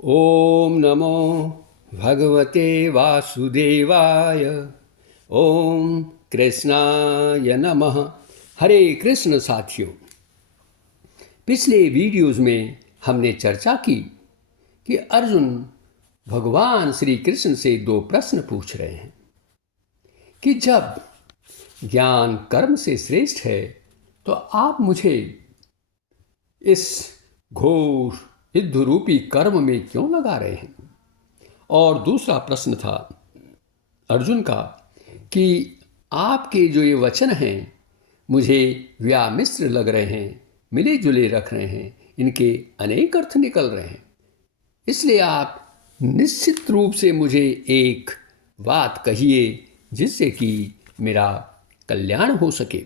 ओम नमो भगवते वासुदेवाय। ओम कृष्णाय नमः। हरे कृष्ण साथियों, पिछले वीडियोज़ में हमने चर्चा की कि अर्जुन भगवान श्री कृष्ण से दो प्रश्न पूछ रहे हैं कि जब ज्ञान कर्म से श्रेष्ठ है तो आप मुझे इस घोर युद्ध रूपी कर्म में क्यों लगा रहे हैं। और दूसरा प्रश्न था अर्जुन का कि आपके जो ये वचन हैं मुझे व्यामिश्र लग रहे हैं, मिले जुले रख रहे हैं, इनके अनेक अर्थ निकल रहे हैं, इसलिए आप निश्चित रूप से मुझे एक बात कहिए जिससे कि मेरा कल्याण हो सके।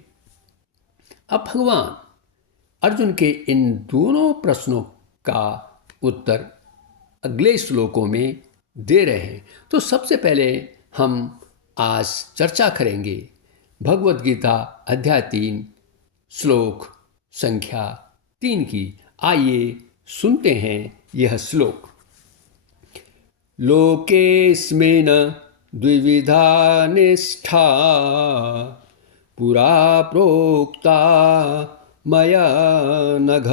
अब भगवान अर्जुन के इन दोनों प्रश्नों का उत्तर अगले श्लोकों में दे रहे हैं। तो सबसे पहले हम आज चर्चा करेंगे भगवद गीता अध्याय 3 श्लोक संख्या 3 की। आइए सुनते हैं यह श्लोक। लोकेस्मिन् द्विविधा निष्ठा पुरा प्रोक्ता मया नघ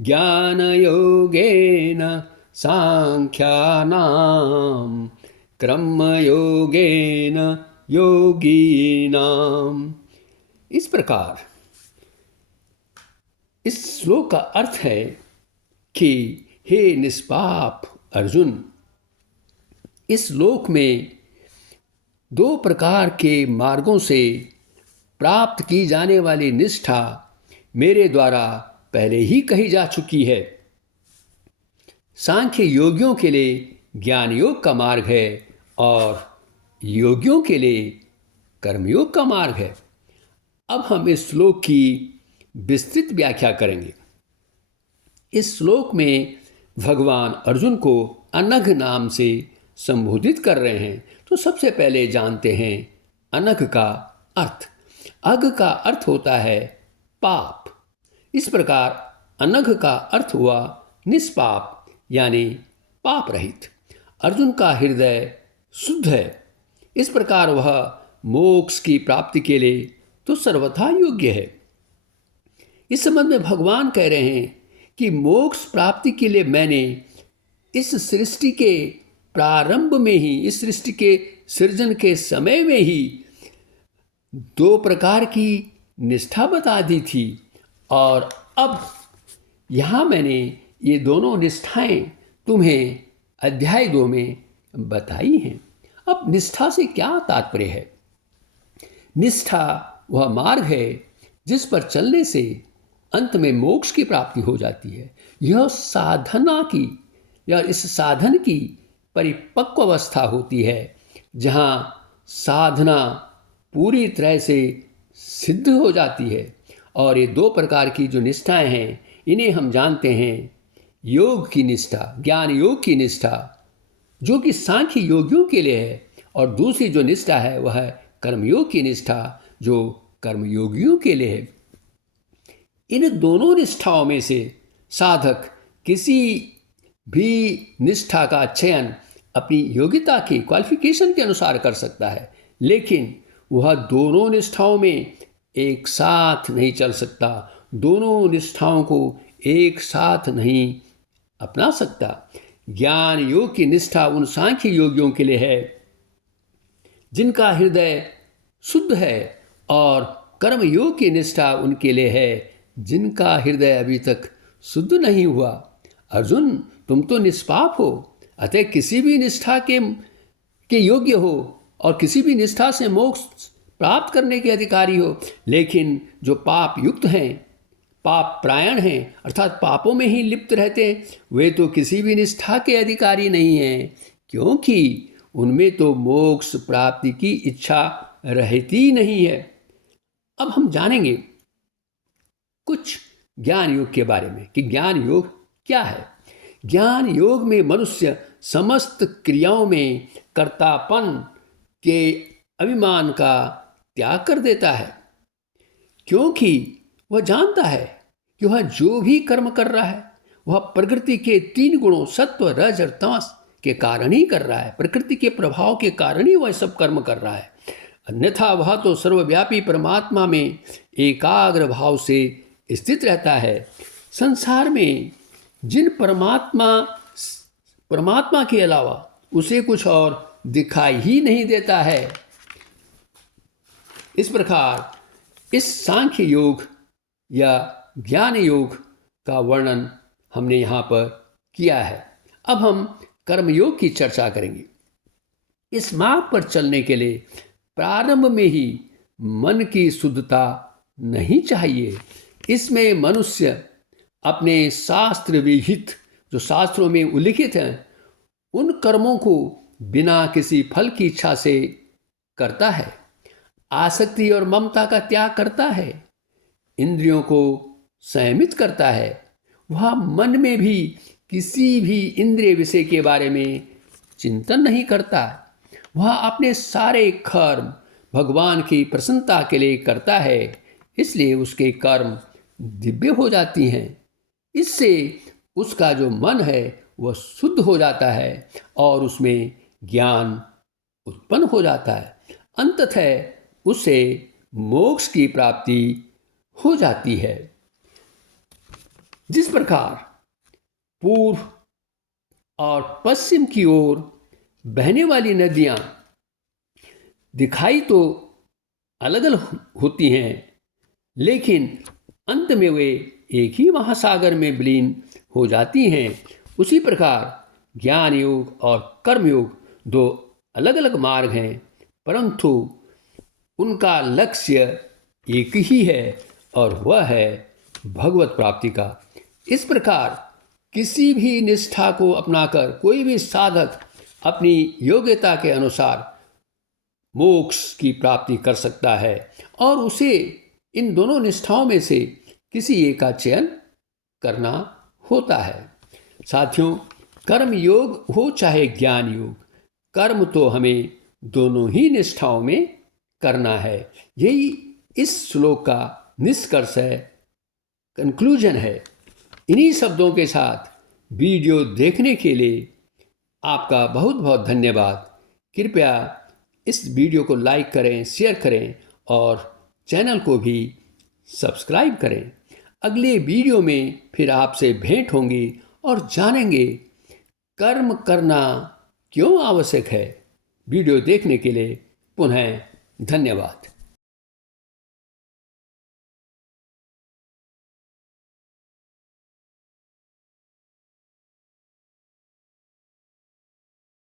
ज्ञानयोगेन सांख्यानां कर्मयोगेन योगिनाम्। इस प्रकार इस श्लोक का अर्थ है कि हे निष्पाप अर्जुन, इस लोक में दो प्रकार के मार्गों से प्राप्त की जाने वाली निष्ठा मेरे द्वारा पहले ही कही जा चुकी है। सांख्य योगियों के लिए ज्ञान योग का मार्ग है और योगियों के लिए कर्मयोग का मार्ग है। अब हम इस श्लोक की विस्तृत व्याख्या करेंगे। इस श्लोक में भगवान अर्जुन को अनघ नाम से संबोधित कर रहे हैं। तो सबसे पहले जानते हैं अनघ का अर्थ। अघ का अर्थ होता है पाप। इस प्रकार अनघ का अर्थ हुआ निष्पाप यानी पाप रहित। अर्जुन का हृदय शुद्ध है, इस प्रकार वह मोक्ष की प्राप्ति के लिए तो सर्वथा योग्य है। इस संबंध में भगवान कह रहे हैं कि मोक्ष प्राप्ति के लिए मैंने इस सृष्टि के प्रारंभ में ही, इस सृष्टि के सृजन के समय में ही दो प्रकार की निष्ठा बता दी थी और अब यहाँ मैंने ये दोनों निष्ठाएं तुम्हें अध्याय 2 में बताई हैं। अब निष्ठा से क्या तात्पर्य है? निष्ठा वह मार्ग है जिस पर चलने से अंत में मोक्ष की प्राप्ति हो जाती है। यह साधना की या इस साधन की परिपक्व अवस्था होती है जहाँ साधना पूरी तरह से सिद्ध हो जाती है। और ये दो प्रकार की जो निष्ठाएं हैं इन्हें हम जानते हैं योग की निष्ठा, ज्ञान योग की निष्ठा जो कि सांख्य योगियों के लिए है, और दूसरी जो निष्ठा है वह है कर्मयोग की निष्ठा जो कर्मयोगियों के लिए है। इन दोनों निष्ठाओं में से साधक किसी भी निष्ठा का चयन अपनी योग्यता की क्वालिफिकेशन के अनुसार कर सकता है, लेकिन वह दोनों निष्ठाओं में एक साथ नहीं चल सकता, दोनों निष्ठाओं को एक साथ नहीं अपना सकता। ज्ञान योग की निष्ठा उन सांख्य योगियों के लिए है जिनका हृदय शुद्ध है, और कर्म योग की निष्ठा उनके लिए है जिनका हृदय अभी तक शुद्ध नहीं हुआ। अर्जुन, तुम तो निष्पाप हो, अतः किसी भी निष्ठा के योग्य हो और किसी भी निष्ठा से मोक्ष प्राप्त करने के अधिकारी हो, लेकिन जो पाप युक्त हैं, पाप प्रायण हैं, अर्थात पापों में ही लिप्त रहते हैं, वे तो किसी भी निष्ठा के अधिकारी नहीं हैं, क्योंकि उनमें तो मोक्ष प्राप्ति की इच्छा रहती नहीं है। अब हम जानेंगे कुछ ज्ञान योग के बारे में कि ज्ञान योग क्या है। ज्ञान योग में मनुष्य समस्त क्रियाओं में कर्तापन के अभिमान का त्याग कर देता है, क्योंकि वह जानता है कि वह जो भी कर्म कर रहा है वह प्रकृति के 3 गुणों सत्व, रज और तमस के कारण ही कर रहा है। प्रकृति के प्रभाव के कारण ही वह सब कर्म कर रहा है। अन्यथा वह तो सर्वव्यापी परमात्मा में एकाग्र भाव से स्थित रहता है। संसार में जिन परमात्मा के अलावा उसे कुछ और दिखाई ही नहीं देता है। इस प्रकार इस सांख्य योग या ज्ञान योग का वर्णन हमने यहाँ पर किया है। अब हम कर्मयोग की चर्चा करेंगे। इस मार्ग पर चलने के लिए प्रारंभ में ही मन की शुद्धता नहीं चाहिए। इसमें मनुष्य अपने शास्त्र विहित, जो शास्त्रों में उल्लिखित हैं, उन कर्मों को बिना किसी फल की इच्छा से करता है। आसक्ति और ममता का त्याग करता है। इंद्रियों को संयमित करता है। वह मन में भी किसी भी इंद्रिय विषय के बारे में चिंतन नहीं करता। वह अपने सारे कर्म भगवान की प्रसन्नता के लिए करता है, इसलिए उसके कर्म दिव्य हो जाती हैं। इससे उसका जो मन है वह शुद्ध हो जाता है और उसमें ज्ञान उत्पन्न हो जाता है। अंततः उसे मोक्ष की प्राप्ति हो जाती है। जिस प्रकार पूर्व और पश्चिम की ओर बहने वाली नदियां दिखाई तो अलग अलग होती हैं, लेकिन अंत में वे एक ही महासागर में विलीन हो जाती हैं, उसी प्रकार ज्ञान योग और कर्म योग 2 अलग अलग मार्ग हैं, परंतु उनका लक्ष्य एक ही है और वह है भगवत प्राप्ति का। इस प्रकार किसी भी निष्ठा को अपनाकर कोई भी साधक अपनी योग्यता के अनुसार मोक्ष की प्राप्ति कर सकता है और उसे इन दोनों निष्ठाओं में से किसी एक का चयन करना होता है। साथियों, कर्म योग हो चाहे ज्ञान योग, कर्म तो हमें दोनों ही निष्ठाओं में करना है। यही इस श्लोक का निष्कर्ष है, कंक्लूजन है। इन्हीं शब्दों के साथ वीडियो देखने के लिए आपका बहुत बहुत धन्यवाद। कृपया इस वीडियो को लाइक करें, शेयर करें और चैनल को भी सब्सक्राइब करें। अगले वीडियो में फिर आपसे भेंट होंगी और जानेंगे कर्म करना क्यों आवश्यक है। वीडियो देखने के लिए पुनः धन्यवाद।